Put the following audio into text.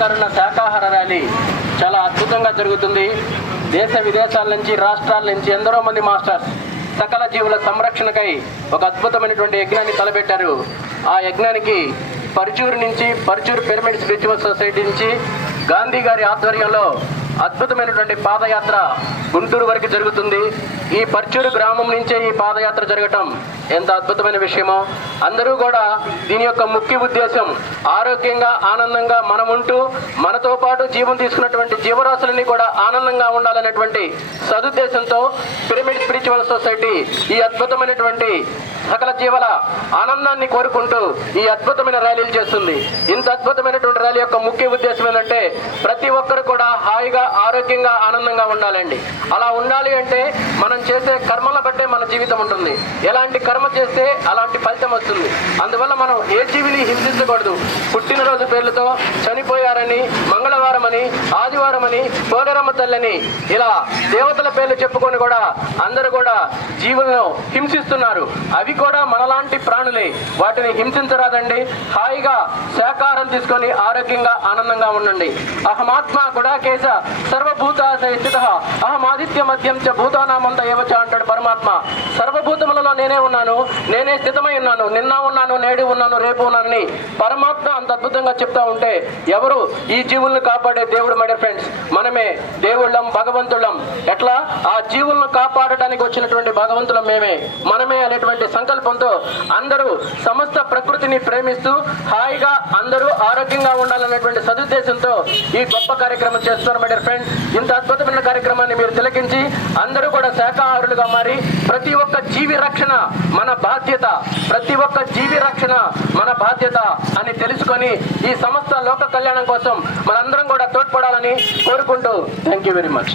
కరుణ శాకాహార ర్యాలీ చాలా అద్భుతంగా జరుగుతుంది. దేశ విదేశాల నుంచి రాష్ట్రాల నుంచి ఎందరో మంది మాస్టర్స్ సకల జీవుల సంరక్షణకై ఒక అద్భుతమైనటువంటి యజ్ఞాన్ని తలపెట్టారు. ఆ యజ్ఞానికి పరిచూరు నుంచి పర్చూరు పిరమిడ్ స్పిరిచువల్ సొసైటీ నుంచి గాంధీ గారి ఆధ్వర్యంలో అద్భుతమైనటువంటి పాదయాత్ర గుంటూరు వరకు జరుగుతుంది. ఈ పర్చూరు గ్రామం నుంచే ఈ పాదయాత్ర జరగటం ఎంత అద్భుతమైన విషయమో. అందరూ కూడా దీని యొక్క ముఖ్య ఉద్దేశం ఆరోగ్యంగా ఆనందంగా మనం ఉంటూ మనతో పాటు జీవం తీసుకున్నటువంటి జీవరాశులన్నీ కూడా ఆనందంగా ఉండాలనేటువంటి సదుద్దేశంతో పిరమిడ్ స్పిరిచువల్ సొసైటీ ఈ అద్భుతమైనటువంటి సకల జీవల ఆనందాన్ని కోరుకుంటూ ఈ అద్భుతమైన ర్యాలీలు చేస్తుంది. ఇంత అద్భుతమైనటువంటి ర్యాలీ యొక్క ముఖ్య ఉద్దేశం ఏంటంటే ప్రతి ఒక్కరు కూడా హాయిగా ఆరోగ్యంగా ఆనందంగా ఉండాలండి. అలా ఉండాలి అంటే మనం చేసే కర్మల బట్టే మన జీవితం ఉంటుంది. ఎలాంటి కర్మ చేస్తే అలాంటి ఫలితం వస్తుంది. అందువల్ల మనం ఏ జీవిని హింసించకూడదు. పుట్టినరోజు పేర్లతో చనిపోయారని మంగళవారం అని ఆదివారం అని పోలేరమ్మ తల్లని ఇలా దేవతల పేర్లు చెప్పుకొని కూడా అందరూ కూడా జీవులను హింసిస్తున్నారు. అవి కూడా మనలాంటి ప్రాణులే. వాటిని హింసించరాదండి. హాయిగా శాకాహారం తీసుకొని ఆరోగ్యంగా ఆనందంగా ఉండండి. అహమాత్మ గుడాకేశ సర్వభూతాశయ స్థిత. అహమాదిత్య మధ్యం చ భూతానామంత ఏవచ అంటాడు పరమాత్మ. సర్వభూతములలో నేనే ఉన్నాను. నేనే స్థితమై ఉన్నాను. నిన్న ఉన్నాను నేడు ఉన్నాను రేపు ఉన్నానని పరమాత్మ అంత అద్భుతంగా చెప్తా ఉంటే ఎవరు ఈ జీవులను కాపాడే దేవుడు మై ఫ్రెండ్స్ మనమే దేవుళ్ళం భగవంతుళ్ళం. ఎట్లా? ఆ జీవులను కాపాడటానికి వచ్చినటువంటి భగవంతులం మేమే. మనమే అనేటువంటి సంకల్పంతో అందరూ సమస్త ప్రకృతిని ప్రేమిస్తూ హాయిగా అందరూ ఆరోగ్యంగా ఉండాలనేటువంటి సదుద్దేశంతో ఈ గొప్ప కార్యక్రమం చేస్తున్నారు మై ఫ్రెండ్ ఇంత అద్భుతమైన కార్యక్రమాన్ని మీరు తిలకించి అందరూ కూడా శాఖాహారులుగా మారి ప్రతి ఒక్క జీవి రక్షణ మన బాధ్యత ప్రతి ఒక్క జీవి రక్షణ మన బాధ్యత అని తెలుసుకొని ఈ సమస్త లోక కళ్యాణం కోసం మనందరం కూడా తోడ్పడాలని కోరుకుంటూ థ్యాంక్ యూ వెరీ మచ్